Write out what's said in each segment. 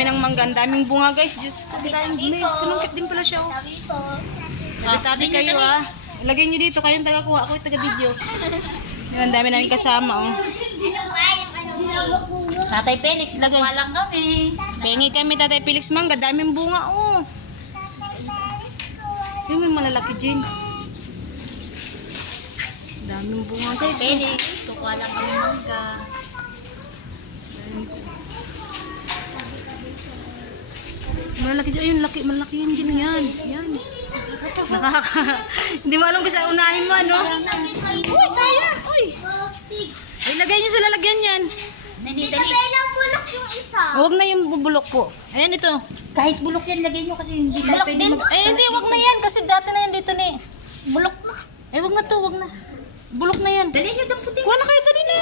kami ng mangga. Ang daming bunga guys. Diyos ko, daming guys. Kunungkit din pala siya. Oh. Tabi kayo ah. Ilagay nyo dito. Kayong taga-kuha. Ako yung taga-video. Yun, ang dami namin kasama. Oh. Tatay Felix, lagay lang kami. Pengi kami, Tatay Felix mangga. Daming bunga. Oh. Yung may malalaki dyan. Daming bunga guys. Felix, kukuha lang kami mangga. Malaki dyan. Ayun, malaki yan dyan. Yan. Yan. Hindi mo alam kung saan unahin mo, ano? Uy, sayang! Uy! Ay, lagay nyo sa lalagyan yan. Dali. Bulok yung isa. Huwag na yung bubulok po. Ayan ito. Kahit bulok yan, lagay nyo kasi hindi Bulok din. Eh, hindi, wag na yan. Kasi dati na yan dito ni. Bulok na. Eh, wag na to, wag na. Bulok na yan. Dali nyo daw puti. Kuha na kayo, dali na.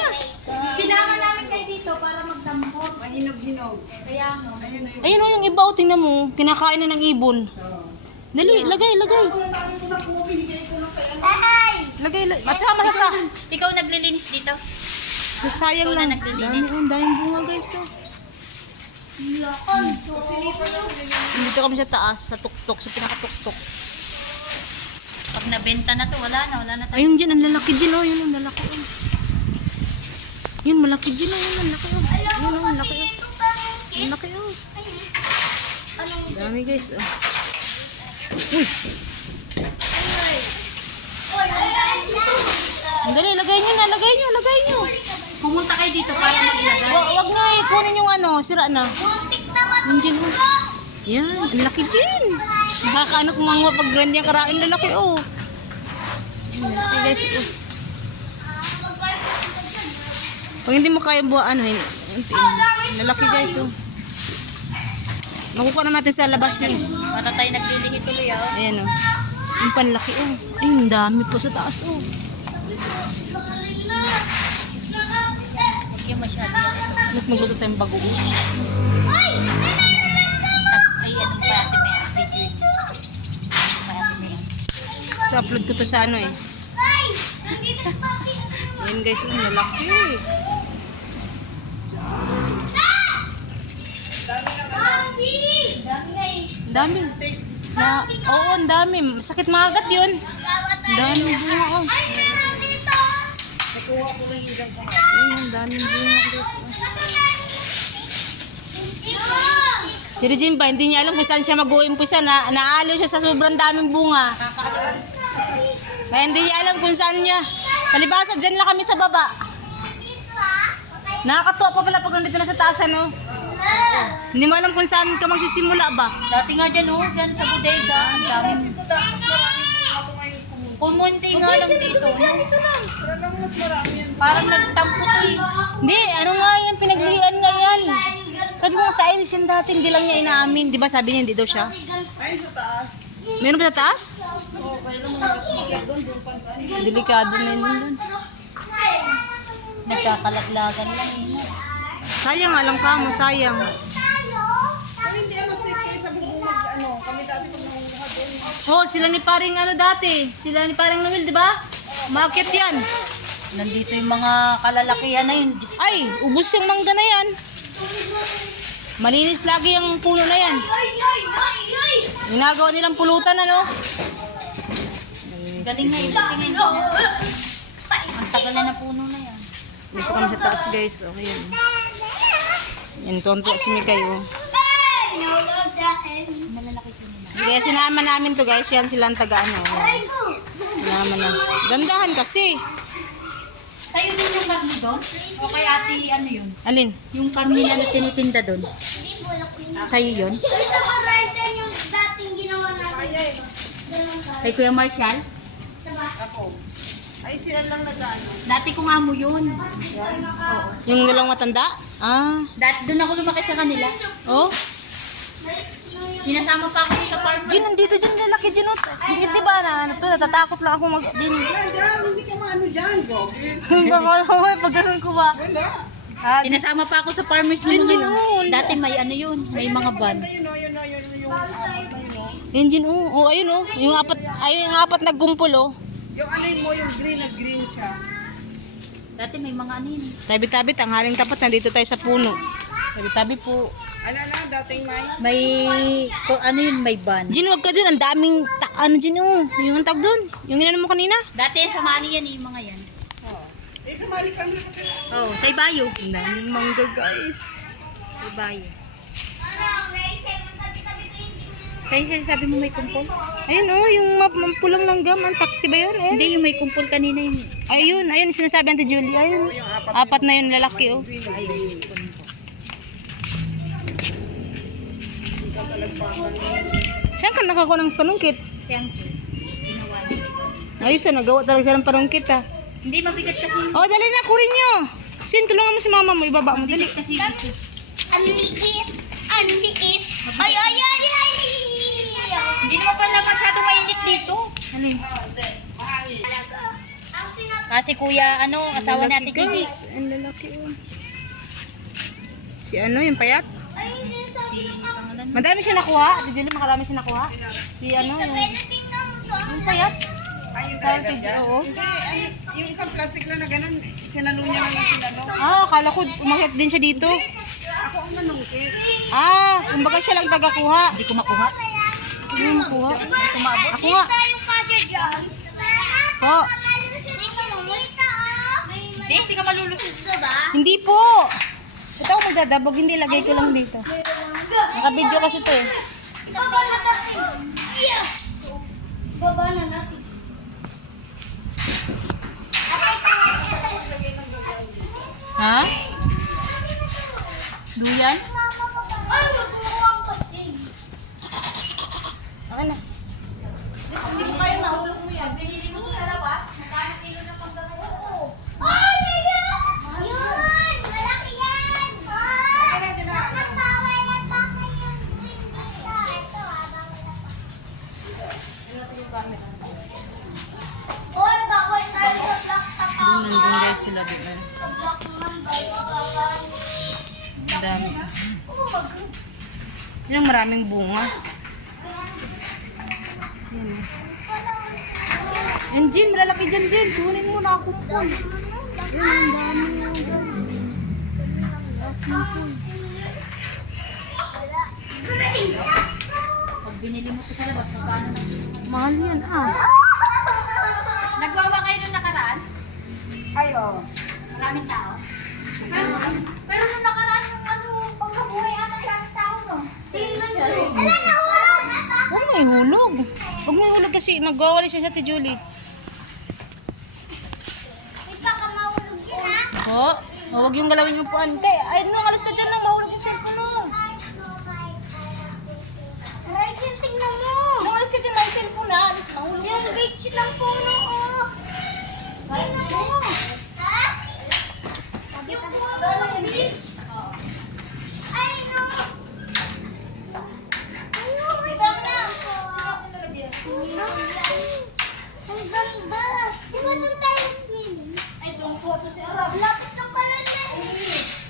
Sinama namin kayo dito para magdampot. Mahinog-hinog. Kaya mo. Ayun o, yung iba o, tingnan mo. Kinakain na ng ibon. Dali, lagay. Lagay. At saka malasa. Ikaw naglilinis dito? Sayang Ikaw na lang. naglilinis. Daming bunga guys. Oh. Dito kami sa taas, sa tuktok, sa pinakatuktok. Pag nabenta na to, wala na tayo. Ayun dyan, ang lalaki dyan oh. Yun, ang lalaki oh. Yun, malaki dyan oh. Yun, ang laki oh. Yun oh, ang laki oh. Ang laki oh. Dami guys oh. Uy. Dali, lagay nyo. Pumunta kayo dito para maglagay. Wag na eh, kunin yung ano, sira na. Muntik naman. Yung dyan oh. Yan, ang laki dyan. Nakakaano kung mga pag ganyan karain, lalaki oh. Lalaki guys oh. Pag hindi mo kaya buha, ano, lalaki guys oh. Makukuha na natin sa labas yun. Para tayo naglilihi tuloy ah. Ayan oh. Yung panlaki oh. Ay, ang dami po sa taas oh. Huwag yung masyado. Magluto tayong bagoong. Ay, anong pa ate may video yun? Pa ate may. So, upload ko to sa ano eh. Ayan guys, yung lalaki eh. Dami. Oo, ang dami. Sakit maagat yun. Dami bunga oh. Ayun, ang daming bunga guys. Si Regine pa, hindi niya alam kung saan siya mag-uumpisa. Naaliw siya sa sobrang daming bunga. Kaya hindi niya alam kung saan niya. Palibasa, dyan lang kami sa baba. Nakakatuwa pa pala pag nandito na sa taas, ano? Hindi mo alam kung saan ka magsisimula ba? Dati nga dyan oh, dyan sa bodega. Ang daming. Pumunti nga lang dito. Parang nagtampo to eh. Hindi, ano nga yan, pinaglihan nga yan. Sabi mo sa Irish yan dati, hindi lang niya inaamin. Di ba sabi niya hindi daw siya? Ay, sa taas. Meron ba sa taas? Oo, kaya naman doon pa. Delikado na yun doon. Nagkakalaglagan lang eh. Sayang nga lang ka mo, sayang. Kung hindi ano, sige, sabi mo ano, kami dati kung nangunguha doon. Oh, sila ni paring ano dati. Sila ni paring Noel, di ba? Market yan. Nandito yung mga kalalakihan na yun. Ay, ubos yung mangga na yan. Malinis lagi yung puno na yan. Ginagawa nilang pulutan, ano? Galing na ito. Tingnan nyo. Ang tagal na puno na yan. Dito kami sa taas, guys. Okay, yan. Yan, tonto si Mikay, oh. Malalaki po nila. Kaya sinama namin to, guys. Yan silang taga-ano. Sinama na. Gandahan kasi. Kayo din yung karni doon? O kay ate ano yun? Alin? Yung karni na tinitinda doon? Kayo yun? yung dating ginawa natin. Kay Kuya Marshall? Ako. Ay, sila lang nag-ano. Dati kong amo yun. Yung dalawang matanda? Ah. Dati doon ako lumaki sa kanila. Oh? Sinasama pa ako sa farm. Jun, nandito dyan lalaki dyan. Hindi ba na? Ano to? Natatakot lang ako mag... Din. Yan, hindi ka maano dyan, bro. Baka pag ganun ko ba? Wala. Ah, Sinasama pa ako sa farmers Jun, noon. Jun, oh. Dati may ano yun, may mga van. Ayun o, yun o, yung apat na yun o. Yun dyan, oh. Oh, ayun, oh. Yung apat naggumpol, oh. Yung ano mo, yung green na green siya. Dati may mga ano yun. Tabi-tabi, tanghaling tapat, nandito tayo sa puno. Tabi-tabi po. Ano na, dating may? May, ano yun, may ban. Jin, wag ka dun. Ang daming, ano Jin, oh. Yung tag dun. Yung inano mo kanina. Dati sa mali yan yung mga yan. Eh, sumali ka na. Oh, sa Ibayo. Ang daming mangga, guys. Sa Ibayo. Kaya sabi mo may kumpol? Ayun, oh. Yung pulang langgam. Ang takti ba yun? Ayun. Hindi, yung may kumpol kanina yung... Ayun, ayun. Sinasabi Auntie Julie. Ayun. Apat na yun lalaki, oh. Ayun. Saan ka nakakuha ng panungkit? Kaya ang ginawa niya. Ayos, nagawa talaga siya ng panungkit, ah. Hindi, mabigat kasi. Oh, dali na, kurin nyo. Sin, tulungan mo si mama mo. Ibaba mo, dali. Mabigat kasi dito. Ang liit. Ang liit. Ay, ay, ay, ay. Hindi naman pala masyado mainit dito. Ano yun? Kasi kuya, ano, asawa natin Gigi. Ang lalaki, oh. Si ano, yung payat? Si pangalan. Madami siya nakuha. Ate Julie, makarami siya nakuha. Si ano, yung payat. Ayun Sa sa Ate dyan. Oo. Hindi, ano, yung isang plastic lang na ganun, sinalo niya lang yung sinalo. Ah, akala ko umakyat din siya dito. Ako ang manungkit. Ah, kumbaga siya lang tagakuha. Hindi ko makuha. Hindi mo makuha. Tumabot. Ako nga. Yung kasya dyan. Po. Hindi ka malulusog. Diba? Hindi po. Ito ako magdadabog, hindi lagay ko lang dito. Naka-video kasi to eh. Baba na natin. Yeah. Baba na natin. Ha? Duyan? Ay, magmumuha ang pasting. Okay na. Hindi mo kaya mahulog mo yan. Binili mo sa labas, magkano kilo na pagkakuha? Ay, yun! Yun! Malaki yan! Ang bawal na baka yung hindi ka. Ito, bawal na baka. Oy, bawal tayo sa black Doon nandun guys sila doon. Sa black number, bawal. Ang dami. Oh, Yan ang maraming bunga. Yan. Yan, Jin. Malalaki dyan, Jin. Kunin mo na ako. Yan, ang dami yan, guys. Pag binili mo ito sa labas, magkano na? Mahal yan, ah. Nagwawa kayo nung nakaraan? Ayo. Maraming tao? Pero nung nakaraan yung ano, pagkabuhay ata sa tao, no? Tingnan nyo. Huwag mo ihulog. Huwag mo ihulog kasi magwawali siya sa Ate Julie. Ikaw ka mahulog yun, ha? Oh, huwag yung galawin yung puan. Kaya, ay, no, alas ka dyan lang. Mahulog yung cellphone mo. Raisin, tingnan mo. Nung alas ka dyan lang yung cellphone na. Alas, mahulog. Yung beach ng puno, oh. Tingnan mo. Ha? Yung puno ng beach. Ay, no. Ang ganda. Di ba doon tayo swimming? Ay, itong photo si Arab. Lapit na pala na.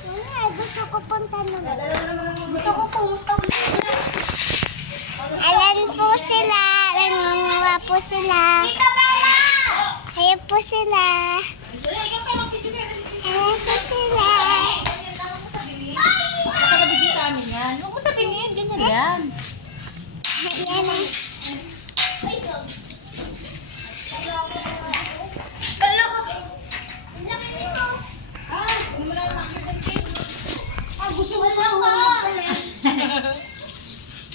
Wala, gusto ko punta na. Gusto ko pumunta. Alan po sila. Nangunguha po sila. Ayan po sila. Ayan po sila. Nakakabigay sa amin yan. Huwag mo tabingin. Ganyan yan. Ayan. Gusto ko lang ka.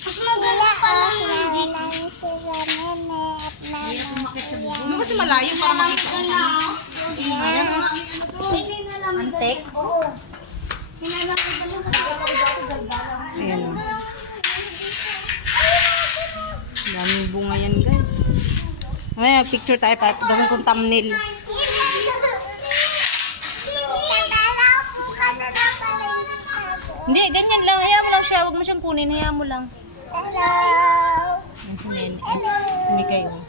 Mas maganda ka lang. Sila nene at nana. Ano kasi malayo para makita. Antek? Ayan. Daming bunga yan, guys. May picture tayo para gawin kong thumbnail. Hindi, ganyan lang. Hayaan mo lang siya. Huwag mo siyang kunin. Hayaan mo lang. Hello. Yan si Nene. Umigay mo.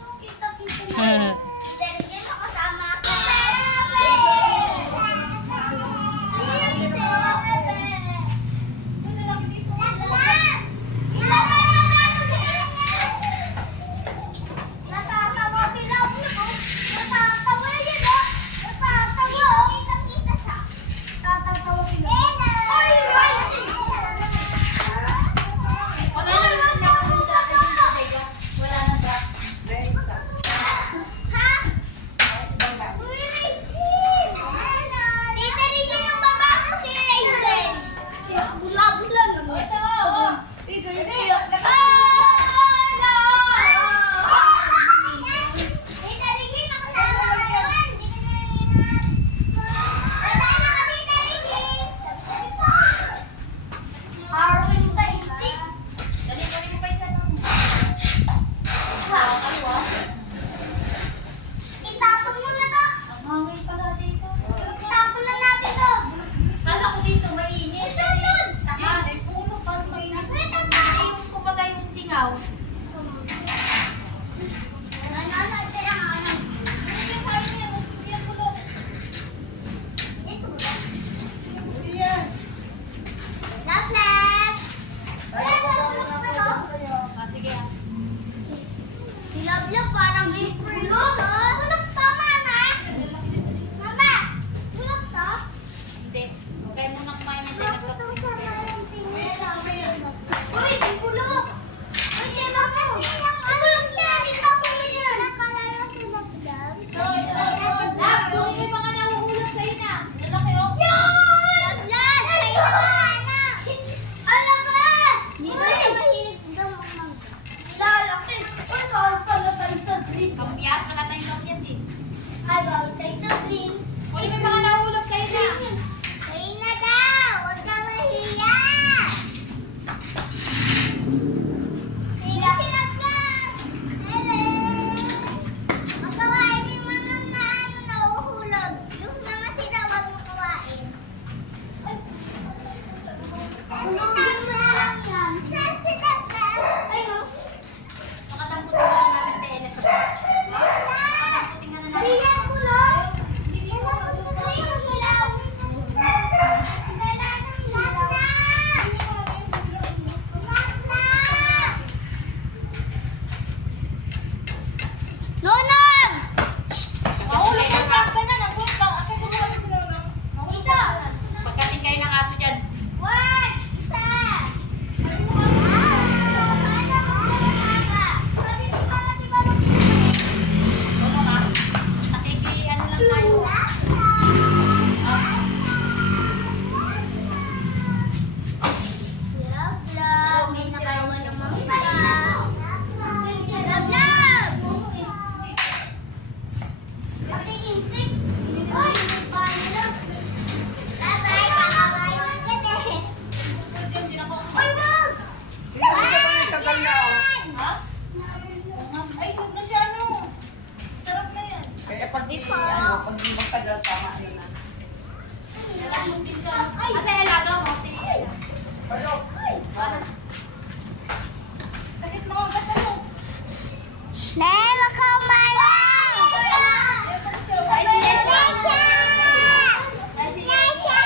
ikaw. Ah, sige ah. Love parang may pulot. Pulot to, mama. Mama, pulot to? Hindi. Huwag kayo muna kumain ng nagkapit kayo. Uy, may pulot. Uy, yan ako. Ito lang yan. Ito ako yan. Nakalala sila vlog. Lab, kung may mga nahuhulog sa'yo na. Yan! Vlog! Kayo na. Alam mo! Hindi ko siya mahilig daw mag lalaki. Uy, bawal pala tayo sa drink. Kampiyas, wala tayong kampiyas eh. Ay, bawal tayo sa drink. Uy, may mga nahuhulog kayo na. Kayo na daw. Huwag ka mahiya. Sila sila vlog. Hello. Magkawain yung mga nahuhulog. Yung mga sila, huwag mo kawain. Sensitive lang yan. Sensitive lang. Ayun. Makatamputin ka na namin tayo sa Makatamputin ka na namin. Biyan ko lang. Nonong! Mahulog ka sa Sakta na, napunta. Ako kumuha ko sila ng... Ito! Pagkating kayo ng aso dyan. One! Isa! Sabi ni Mama, di ba Ano nga? Nakiki, ano lang tayo. Love, love. May nakawan ng mangga. Love, love. Pati-intik. Uy, paano lang? Bye-bye, kakawain ng gate. Uy, wag! Tagal na, oh. Ha? Ay, huwag na siya, ano. Sarap na yan. Kaya pag di, pag di magtagal, tama, ano na. Ate, helado mo. Sakit mo, ba't ano? Nemo ka umarang! Ay, siya. Nesha! Ay, siya. Nesha!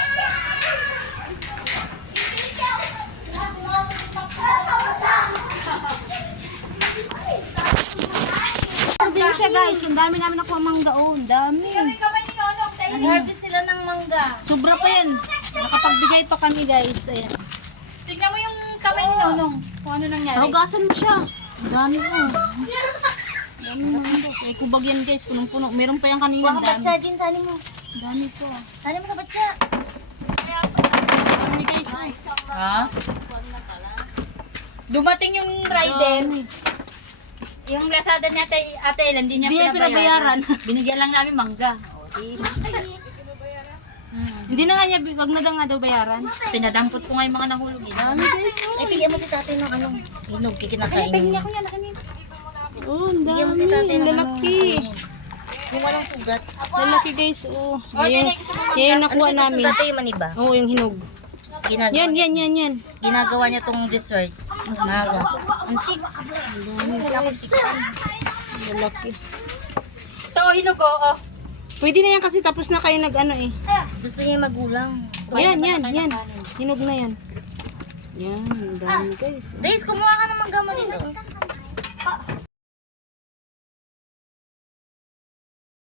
Din siya guys, ang dami namin nakuha mangga oh, ang dami. Kamay ni Nonong. Tayo. Nag-harvest sila ng mangga. Sobra pa yan. Nakapagbigay pa kami guys. Ayan. Tignan mo yung kamay ni Nonong. Kung ano nangyari. Nahugasan mo siya. Ang dami po. Dami mo mangga. Ay kubag yan guys, punong-puno. Meron pa yan kanina. Huwag Ang ka dami. batsa din, sali mo. Ang dami po. Sali mo sa batsa. Ang dami guys. Oh. Ha? Dumating yung rider. Dami. Yung Lazada ni Ate Ellen, hindi niya Hindi niya pinabayaran. pinabayaran. Binigyan lang namin mangga. Hindi na nga niya, wag na nga daw bayaran. Pinadampot ko nga yung mga nahulog. Dami guys. Ay, bigyan mo si tatay ng anong hinog, kikinakain. Ako yan, nakanin. Oh, ang Bigyan mo dami. si tatay Ang ng lalaki. Yung walang sugat. Lalaki guys. Oh. Oh, Yan yung nakuha namin. Tatay yung maniba. Oo, yung hinog. Ginagawa, Yan. ginagawa niya tong dessert. Maga. Antik. Lalaki. Ito, hinugo, oh. Pwede na yan kasi tapos na kayo nag-ano eh. Gusto niya yung magulang. Yan. Hinog na yan. Yan, ang dami guys. Grace, kumuha ka ng mangga mo dito.